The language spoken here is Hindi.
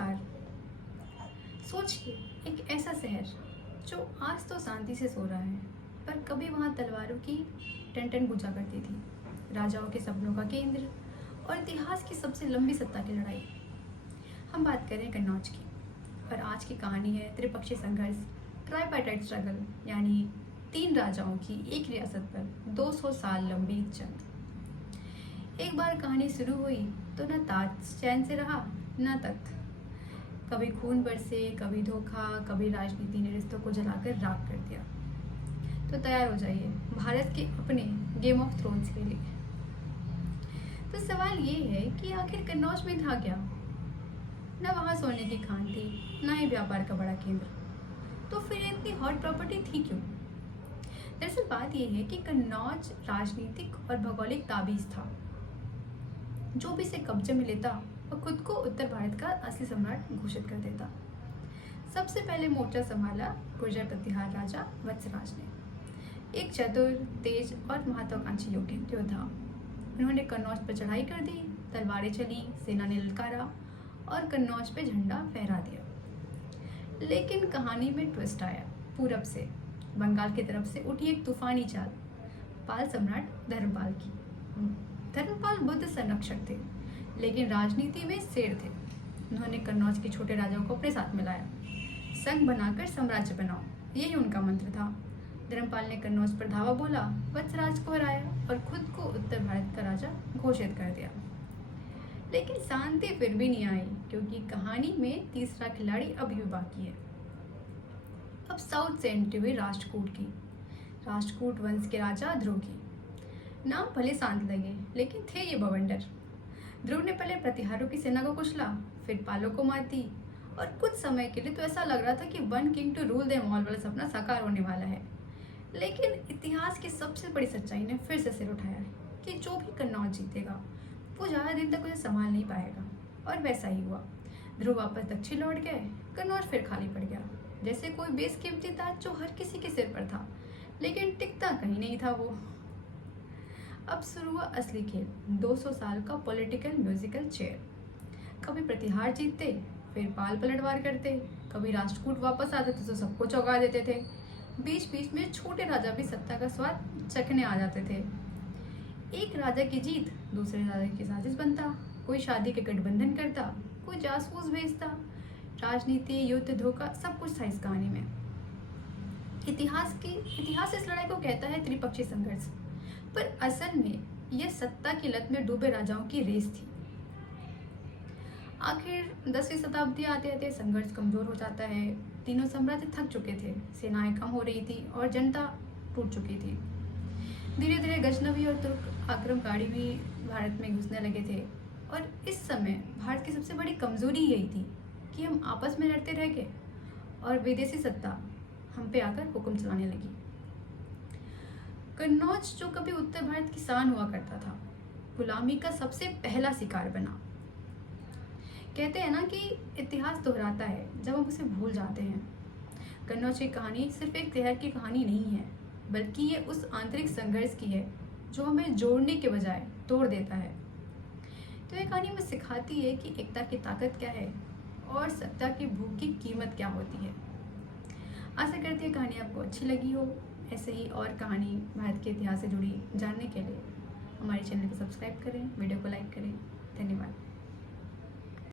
नमस्कार। सोचिए, एक ऐसा शहर जो आज तो शांति से सो रहा है, पर कभी वहाँ तलवारों की टन-टन गुजा करती थी, राजाओं के सपनों का केंद्र और इतिहास की सबसे लंबी सत्ता की लड़ाई। हम बात करें कन्नौज की, और आज की कहानी है त्रिपक्षीय संघर्ष, ट्राइपार्टाइट स्ट्रगल, यानी 3 राजाओं की एक रियासत पर 200 साल लंबी जंग। एक बार कहानी शुरू हुई तो न ताज चैन से रहा, न तख्त। कभी खून बरसे, कभी धोखा, कभी राजनीति ने रिश्तों को जलाकर राख कर दिया। तो तैयार हो जाइए भारत के अपने गेम ऑफ थ्रोन्स के लिए। तो सवाल ये है कि आखिर कन्नौज में था क्या? न वहाँ सोने की खान थी, न ही व्यापार का बड़ा केंद्र। तो फिर इतनी हॉट प्रॉपर्टी थी क्यों? दरअसल बात यह है कि कन्नौज राजनीतिक और भौगोलिक ताबीज था। जो भी इसे कब्जे में लेता और खुद को उत्तर भारत का असली सम्राट घोषित कर देता। सबसे पहले मोर्चा संभाला गुर्जर प्रतिहार राजा वत्सराज ने। एक चतुर, तेज और महत्वाकांक्षी योद्धा। उन्होंने कन्नौज पर चढ़ाई कर दी, तलवारें चली, सेना ने ललकारा और कन्नौज पे झंडा फहरा दिया। लेकिन कहानी में ट्विस्ट आया। पूरब से, बंगाल की तरफ से उठी एक तूफानी चाल, पाल सम्राट धर्मपाल की। धर्मपाल बुद्ध संरक्षक थे, लेकिन राजनीति में शेर थे। उन्होंने कन्नौज के छोटे राजाओं को अपने साथ मिलाया। संघ बनाकर साम्राज्य बनाओ, यही उनका मंत्र था। धर्मपाल ने कन्नौज पर धावा बोला, वत्सराज को हराया और खुद को उत्तर भारत का राजा घोषित कर दिया। लेकिन शांति फिर भी नहीं आई, क्योंकि कहानी में तीसरा खिलाड़ी अभी भी बाकी है। अब साउथ से एंट्री हुई राष्ट्रकूट की। राष्ट्रकूट वंश के राजा ध्रुव की। नाम भले शांत लगे, लेकिन थे ये बवंडर। ध्रुव ने पहले प्रतिहारों की सेना को कुचला, फिर पालों को मात दी, और कुछ समय के लिए तो ऐसा लग रहा था कि one king to rule them all वाला सपना साकार होने वाला है। लेकिन इतिहास की सबसे बड़ी सच्चाई ने फिर से सिर उठाया है कि जो भी कन्नौज जीतेगा वो ज़्यादा दिन तक उसे संभाल नहीं पाएगा। और वैसा ही हुआ। ध्रुव वापस दक्षिण लौट गए, कन्नौज फिर खाली पड़ गया, जैसे कोई बेशकीमती ताज जो हर किसी के सिर पर था, लेकिन टिकता कहीं नहीं था वो। अब शुरू हुआ असली खेल, 200 साल का पॉलिटिकल म्यूजिकल चेयर। कभी प्रतिहार जीतते, फिर पाल पलटवार करते, कभी राष्ट्रकूट वापस आते थे तो सबको चौंका देते थे। बीच बीच में छोटे राजा भी सत्ता का स्वाद चखने आ जाते थे। एक राजा की जीत दूसरे राजा की साजिश बनता, कोई शादी के गठबंधन करता, कोई जासूस भेजता। राजनीति, युद्ध, धोखा, सब कुछ था इस कहानी में। इतिहास इस लड़ाई को कहता है त्रिपक्षीय संघर्ष, पर असल में यह सत्ता की लत में डूबे राजाओं की रेस थी। आखिर 10वीं शताब्दी आते आते संघर्ष कमजोर हो जाता है। तीनों साम्राज्य थक चुके थे, सेनाएं कम हो रही थी और जनता टूट चुकी थी। धीरे धीरे गजनवी और तुर्क आक्रमणकारी भी भारत में घुसने लगे थे। और इस समय भारत की सबसे बड़ी कमजोरी यही थी कि हम आपस में लड़ते रह गए और विदेशी सत्ता हम पे आकर हुक्म चलाने लगी। कन्नौज, जो कभी उत्तर भारत की शान हुआ करता था, गुलामी का सबसे पहला शिकार बना। कहते हैं ना कि इतिहास दोहराता है जब हम उसे भूल जाते हैं। कन्नौज की कहानी सिर्फ एक शहर की कहानी नहीं है, बल्कि ये उस आंतरिक संघर्ष की है जो हमें जोड़ने के बजाय तोड़ देता है। तो ये कहानी हमें सिखाती है कि एकता की ताकत क्या है और सत्ता की भूख की कीमत क्या होती है। आशा करती है कहानी आपको अच्छी लगी हो। ऐसे ही और कहानी भारत के इतिहास से जुड़ी जानने के लिए हमारे चैनल को सब्सक्राइब करें, वीडियो को लाइक करें। धन्यवाद।